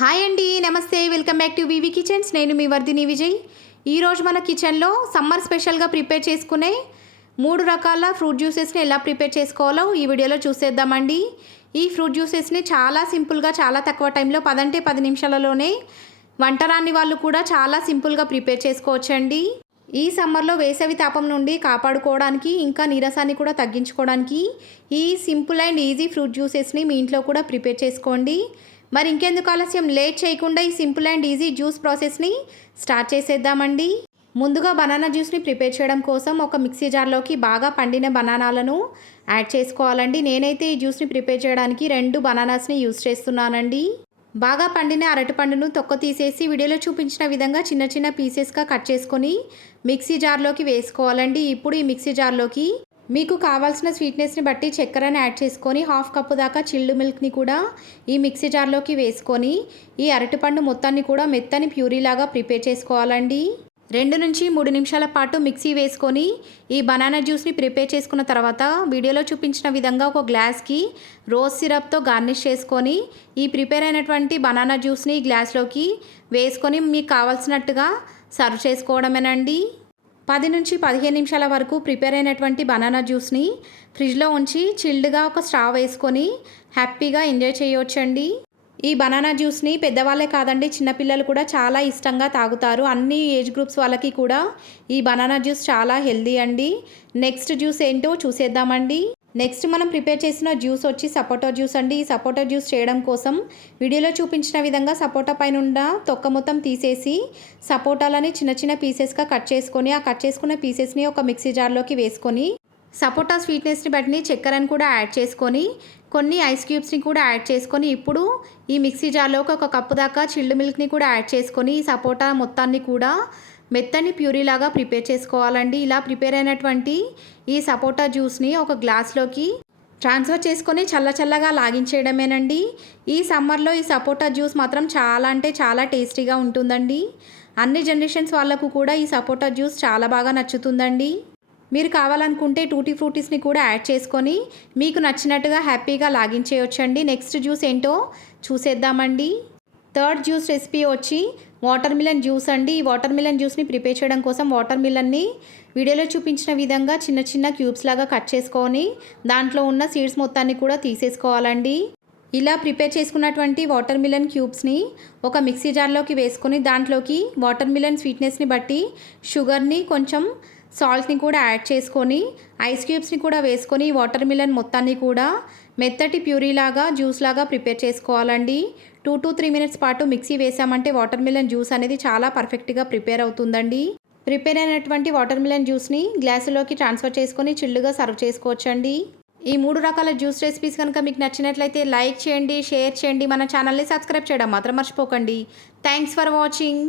Hi అండి నమస్తే. Welcome back to VV Kitchens. నేను మీ వర్ధిని విజయ్. ఈరోజు మన కిచెన్లో సమ్మర్ స్పెషల్గా ప్రిపేర్ చేసుకునే మూడు రకాల ఫ్రూట్ జ్యూసెస్ని ఎలా ప్రిపేర్ చేసుకోవాలో ఈ వీడియోలో చూసేద్దామండి. ఈ ఫ్రూట్ జ్యూసెస్ని చాలా సింపుల్గా చాలా తక్కువ టైంలో పదంటే పది నిమిషాలలోనే వంటరాని వాళ్ళు కూడా చాలా సింపుల్గా ప్రిపేర్ చేసుకోవచ్చండి. ఈ సమ్మర్లో వేసవి తాపం నుండి కాపాడుకోవడానికి ఇంకా నీరసాన్ని కూడా తగ్గించుకోవడానికి ఈ సింపుల్ అండ్ ఈజీ ఫ్రూట్ జ్యూసెస్ని మీ ఇంట్లో కూడా ప్రిపేర్ చేసుకోండి. మరి ఇంకెందుకు ఆలస్యం? లేట్ చేయకుండా ఈ సింపుల్ అండ్ ఈజీ జ్యూస్ ప్రాసెస్ని స్టార్ట్ చేసేద్దామండి. ముందుగా బనానా జ్యూస్ని ప్రిపేర్ చేయడం కోసం ఒక మిక్సీ జార్లోకి బాగా పండిన బనానాలను యాడ్ చేసుకోవాలండి. నేనైతే ఈ జ్యూస్ని ప్రిపేర్ చేయడానికి రెండు బనానాస్ని యూస్ చేస్తున్నానండి. బాగా పండిన అరటిపండును తొక్క తీసేసి వీడియోలో చూపించిన విధంగా చిన్న చిన్న పీసెస్గా కట్ చేసుకొని మిక్సీ జార్లోకి వేసుకోవాలండి. ఇప్పుడు ఈ మిక్సీ జార్లోకి మీకు కావాల్సిన స్వీట్నెస్ని బట్టి చక్కెరని యాడ్ చేసుకొని హాఫ్ కప్పు దాకా చిల్డ్ మిల్క్ని కూడా ఈ మిక్సీ జార్లోకి వేసుకొని ఈ అరటిపండు మొత్తాన్ని కూడా మెత్తని ప్యూరీలాగా ప్రిపేర్ చేసుకోవాలండి. రెండు నుంచి మూడు నిమిషాల పాటు మిక్సీ వేసుకొని ఈ బనానా జ్యూస్ని ప్రిపేర్ చేసుకున్న తర్వాత వీడియోలో చూపించిన విధంగా ఒక గ్లాస్కి రోజ్ సిరప్తో గార్నిష్ చేసుకొని ఈ ప్రిపేర్ అయినటువంటి బనానా జ్యూస్ని ఈ గ్లాస్లోకి వేసుకొని మీకు కావాల్సినట్టుగా సర్వ్ చేసుకోవడమేనండి. పది నుంచి పదిహేను నిమిషాల వరకు ప్రిపేర్ అయినటువంటి బనానా జ్యూస్ని ఫ్రిడ్జ్లో ఉంచి చిల్డ్గా ఒక స్ట్రా వేసుకొని హ్యాపీగా ఎంజాయ్ చేయవచ్చండి ఈ బనానా జ్యూస్ని పెద్దవాళ్ళే కాదండి చిన్నపిల్లలు కూడా చాలా ఇష్టంగా తాగుతారు. అన్ని ఏజ్ గ్రూప్స్ వాళ్ళకి కూడా ఈ బనానా జ్యూస్ చాలా హెల్దీ అండి. నెక్స్ట్ జ్యూస్ ఏంటో చూసేద్దామండి. నెక్స్ట్ మనం ప్రిపేర్ చేసిన జ్యూస్ వచ్చి సపోటా జ్యూస్ అండి. ఈ సపోటా జ్యూస్ చేయడం కోసం వీడియోలో చూపించిన విధంగా సపోటా పైన ఉన్న తొక్క మొత్తం తీసేసి సపోటాలని చిన్న చిన్న పీసెస్గా కట్ చేసుకొని ఆ కట్ చేసుకున్న పీసెస్ని ఒక మిక్సీ జార్లోకి వేసుకొని సపోటా స్వీట్నెస్ని బట్టి చక్కెరని కూడా యాడ్ చేసుకొని కొన్ని ఐస్ క్యూబ్స్ని కూడా యాడ్ చేసుకొని ఇప్పుడు ఈ మిక్సీ జార్లోకి ఒక కప్పు దాకా చిల్డ్ మిల్క్ని కూడా యాడ్ చేసుకొని ఈ సపోటా మొత్తాన్ని కూడా మెత్తని ప్యూరీలాగా ప్రిపేర్ చేసుకోవాలండి. ఇలా ప్రిపేర్ అయినటువంటి ఈ సపోటా జ్యూస్ని ఒక గ్లాస్లోకి ట్రాన్స్ఫర్ చేసుకొని చల్ల చల్లగా లాగించేయడమేనండి. ఈ సమ్మర్లో ఈ సపోటా జ్యూస్ మాత్రం చాలా అంటే చాలా టేస్టీగా ఉంటుందండి. అన్ని జనరేషన్స్ వాళ్ళకు కూడా ఈ సపోటా జ్యూస్ చాలా బాగా నచ్చుతుందండి. మీరు కావాలనుకుంటే టూటీ ఫ్రూటీస్ని కూడా యాడ్ చేసుకొని మీకు నచ్చినట్టుగా హ్యాపీగా లాగించేయొచ్చండి. నెక్స్ట్ జ్యూస్ ఏంటో చూసేద్దామండి. థర్డ్ జ్యూస్ రెసిపీ వచ్చి వాటర్ మిలన్ జ్యూస్ అండి. ఈ వాటర్ మిలన్ జ్యూస్ని ప్రిపేర్ చేయడం కోసం వాటర్ మిలన్ని వీడియోలో చూపించిన విధంగా చిన్న చిన్న క్యూబ్స్ లాగా కట్ చేసుకొని దాంట్లో ఉన్న సీడ్స్ మొత్తాన్ని కూడా తీసేసుకోవాలండి. ఇలా ప్రిపేర్ చేసుకున్నటువంటి వాటర్ మిలన్ క్యూబ్స్ని ఒక మిక్సీ జార్లోకి వేసుకొని దాంట్లోకి వాటర్ మిలన్ స్వీట్నెస్ని బట్టి షుగర్ని కొంచెం సాల్ట్ని కూడా యాడ్ చేసుకొని ఐస్ క్యూబ్స్ని కూడా వేసుకొని వాటర్ మిలన్ మొత్తాన్ని కూడా మెత్తటి ప్యూరీలాగా జ్యూస్ లాగా ప్రిపేర్ చేసుకోవాలండి. టూ టు త్రీ మినిట్స్ పాటు మిక్సీ వేసామంటే వాటర్ మిలన్ జ్యూస్ అనేది చాలా పర్ఫెక్ట్గా ప్రిపేర్ అవుతుందండి. ప్రిపేర్ అయినటువంటి వాటర్ మిలన్ జ్యూస్ని గ్లాసులోకి ట్రాన్స్ఫర్ చేసుకొని చిల్లుగా సర్వ్ చేసుకోవచ్చండి. ఈ మూడు రకాల జ్యూస్ రెసిపీస్ కనుక మీకు నచ్చినట్లయితే లైక్ చేయండి షేర్ చేయండి మన ఛానల్ని సబ్స్క్రైబ్ చేయడం మాత్రం మర్చిపోకండి. Thanks for watching.